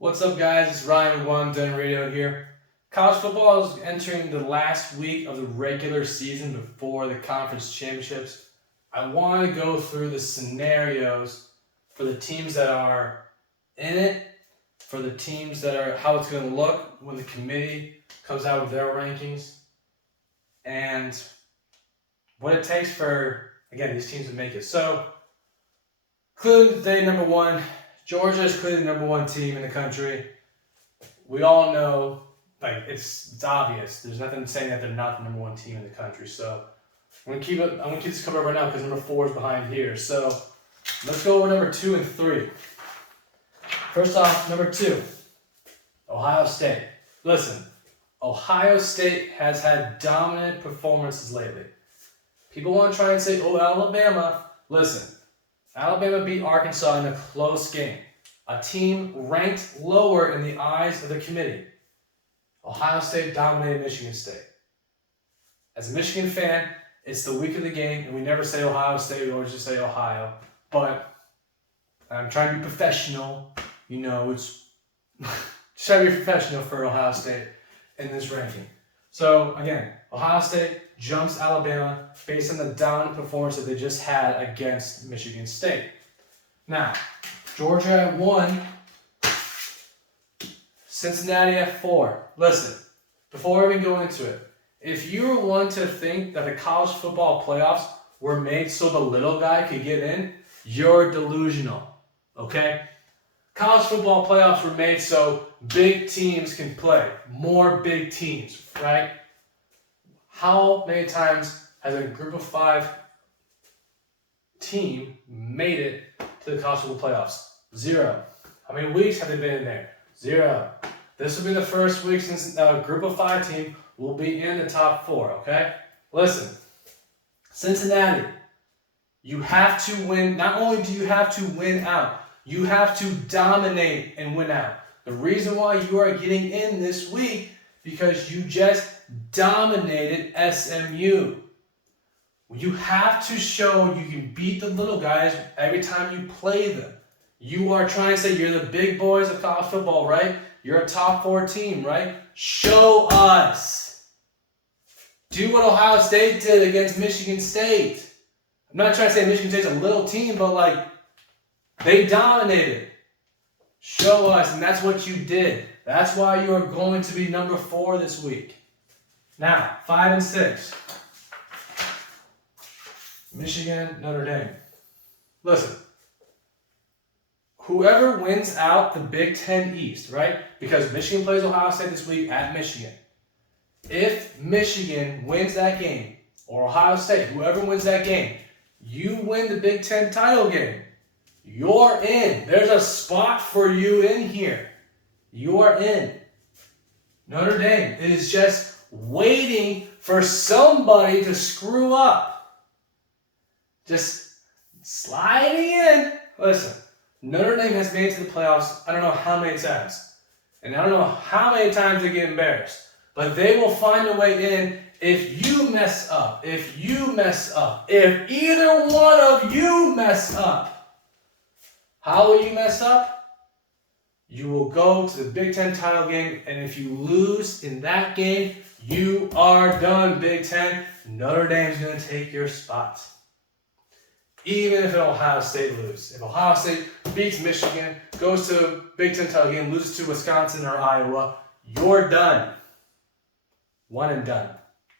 What's up, guys? It's Ryan with Dunne Radio here. College football is entering the last week of the regular season before the conference championships. I want to go through the scenarios for the teams that are in it, for the teams that are how it's going to look when the committee comes out with their rankings, and what it takes for, again, these teams to make it. So, clearly today, number one, Georgia is clearly the number one team in the country. We all know, it's obvious. There's nothing saying that they're not the number one team in the country. So I'm gonna keep this covered right now because number 4 is behind here. So let's go over number 2 and 3. First off, number 2, Ohio State. Listen, Ohio State has had dominant performances lately. People want to try and say, oh, Alabama. Listen. Alabama beat Arkansas in a close game, a team ranked lower in the eyes of the committee. Ohio State dominated Michigan State. As a Michigan fan, it's the week of the game, and we never say Ohio State, we always just say Ohio. But I'm trying to be professional, it's just trying to be professional for Ohio State in this ranking. So, again, Ohio State jumps Alabama based on the dominant performance that they just had against Michigan State. Now, Georgia at 1, Cincinnati at 4. Listen, before we even go into it, if you're one to think that the college football playoffs were made so the little guy could get in, you're delusional, okay? College football playoffs were made so big teams can play, more big teams, right? How many times has a group of 5 team made it to the college football playoffs? 0. How many weeks have they been in there? 0. This will be the first week since a group of 5 team will be in the top 4, okay? Listen, Cincinnati, you have to win. Not only do you have to win out, you have to dominate and win out. The reason why you are getting in this week because you just dominated SMU. You have to show you can beat the little guys every time you play them. You are trying to say you're the big boys of college football, right? You're a top 4 team, right? Show us. Do what Ohio State did against Michigan State. I'm not trying to say Michigan State's a little team, but they dominated. Show us, and that's what you did. That's why you are going to be number 4 this week. Now, 5 and 6. Michigan, Notre Dame. Listen, whoever wins out the Big Ten East, right? Because Michigan plays Ohio State this week at Michigan. If Michigan wins that game, or Ohio State, whoever wins that game, you win the Big Ten title game. You're in. There's a spot for you in here. You are in. Notre Dame is just waiting for somebody to screw up. Just sliding in. Listen, Notre Dame has made it to the playoffs I don't know how many times. And I don't know how many times they get embarrassed. But they will find a way in if you mess up. If you mess up. If either one of you mess up. How will you mess up? You will go to the Big Ten title game, and if you lose in that game, you are done, Big Ten. Notre Dame's going to take your spot. Even if Ohio State loses. If Ohio State beats Michigan, goes to Big Ten title game, loses to Wisconsin or Iowa, you're done. One and done.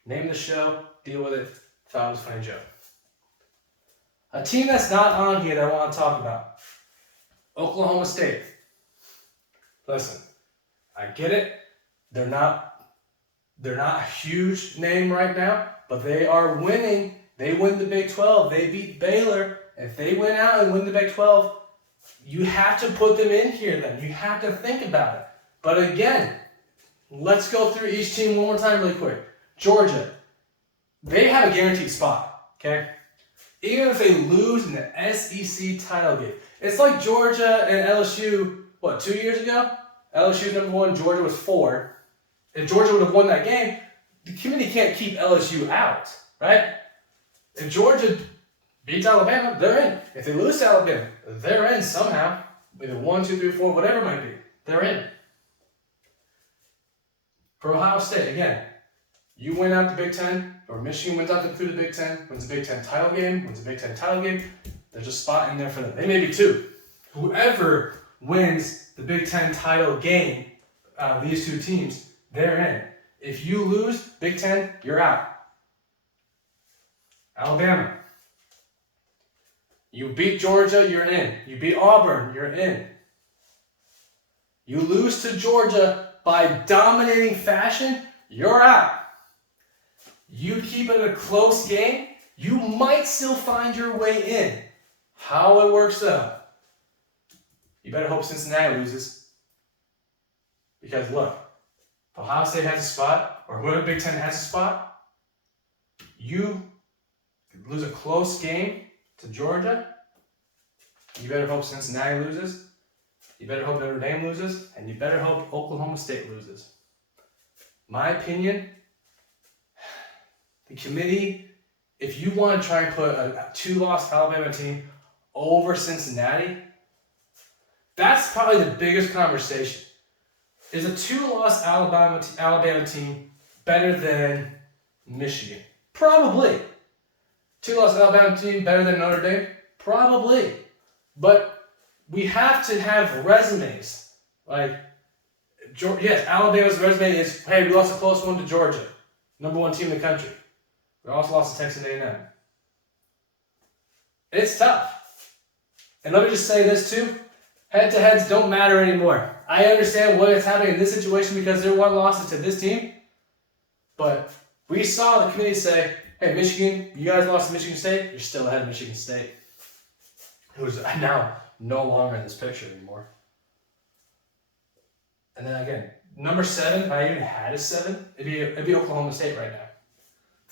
Name the show, deal with it. Thought it was a funny joke. A team that's not on here that I want to talk about. Oklahoma State. Listen, I get it. They're not a huge name right now, but they are winning. They win the Big 12. They beat Baylor. If they win out and win the Big 12, you have to put them in here then. You have to think about it. But again, let's go through each team one more time really quick. Georgia, they have a guaranteed spot, okay? Even if they lose in the SEC title game. It's like Georgia and LSU, 2 years ago? LSU's number 1, Georgia was 4. If Georgia would have won that game, the committee can't keep LSU out, right? If Georgia beats Alabama, they're in. If they lose to Alabama, they're in somehow. Either 1, 2, 3, 4, whatever it might be. they're in. For Ohio State, again, you win out the Big Ten, or Michigan wins out through the Big Ten, wins the Big Ten title game, there's a spot in there for them. They may be two. Whoever wins the Big Ten title game, these two teams, they're in. If you lose Big Ten, you're out. Alabama. You beat Georgia, you're in. You beat Auburn, you're in. You lose to Georgia by dominating fashion, you're out. You keep it a close game, you might still find your way in. How it works though, you better hope Cincinnati loses. Because look, if Ohio State has a spot, or whoever Big Ten has a spot, you lose a close game to Georgia, you better hope Cincinnati loses, you better hope Notre Dame loses, and you better hope Oklahoma State loses. My opinion, the committee, if you want to try and put a two-loss Alabama team over Cincinnati, that's probably the biggest conversation. Is a two-loss Alabama team better than Michigan? Probably. Two-loss Alabama team better than Notre Dame? Probably. But we have to have resumes. Like, yes, Alabama's resume is, hey, we lost a close one to Georgia, #1 team in the country. We also lost to Texas A&M. It's tough. And let me just say this too. Head-to-heads don't matter anymore. I understand what is happening in this situation because there were losses to this team. But we saw the committee say, hey, Michigan, you guys lost to Michigan State. You're still ahead of Michigan State. Who's now no longer in this picture anymore. And then again, number 7, if I even had a 7, it'd be Oklahoma State right now.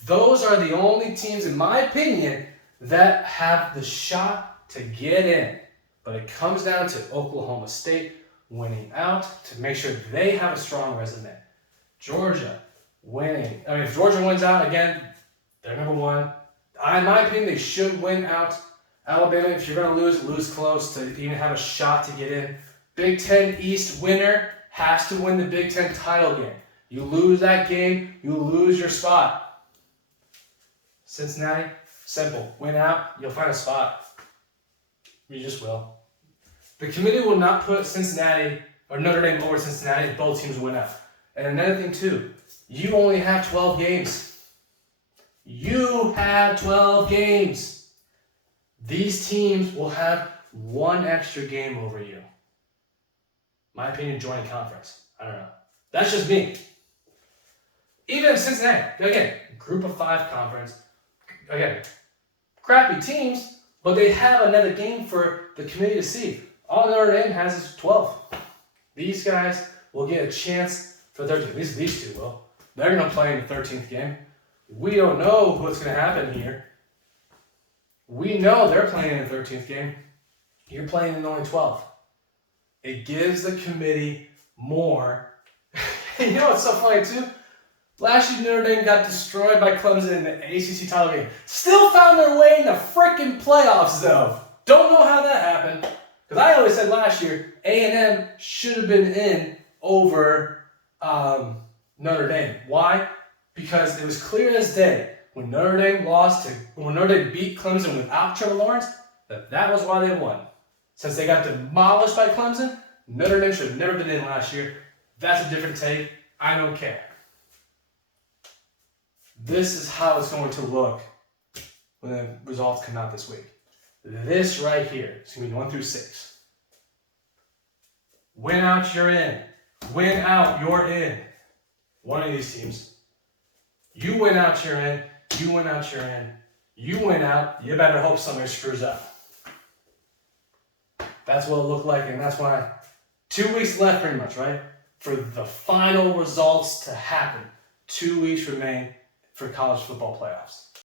Those are the only teams, in my opinion, that have the shot to get in. But it comes down to Oklahoma State winning out to make sure they have a strong resume. Georgia winning. I mean, if Georgia wins out, again, they're #1. In my opinion, they should win out. Alabama, if you're going to lose close to even have a shot to get in. Big Ten East winner has to win the Big Ten title game. You lose that game, you lose your spot. Cincinnati, simple. Win out, you'll find a spot. You just will. The committee will not put Cincinnati or Notre Dame over Cincinnati if both teams win out. And another thing too, you only have 12 games. You have 12 games. These teams will have one extra game over you. My opinion, join a conference. I don't know. That's just me. Even if Cincinnati, again, group of 5 conference, again, crappy teams, but they have another game for the committee to see. All Notre Dame has is 12. These guys will get a chance for 13. These two will. They're going to play in the 13th game. We don't know what's going to happen here. We know they're playing in the 13th game. You're playing in only 12. It gives the committee more. You know what's so funny too? Last year Notre Dame got destroyed by Clemson in the ACC title game. Still found their way in the freaking playoffs though. Don't know how that happened. Because I always said last year, A&M should have been in over Notre Dame. Why? Because it was clear as day when Notre Dame beat Clemson without Trevor Lawrence, that was why they won. Since they got demolished by Clemson, Notre Dame should have never been in last year. That's a different take. I don't care. This is how it's going to look when the results come out this week. This right here is going to be 1 through 6. Win out, you're in. Win out, you're in. One of these teams. You win out, you're in. You win out, you're in. You win out, you better hope somebody screws up. That's what it looked like, and that's why 2 weeks left pretty much, right? For the final results to happen. 2 weeks remain for college football playoffs.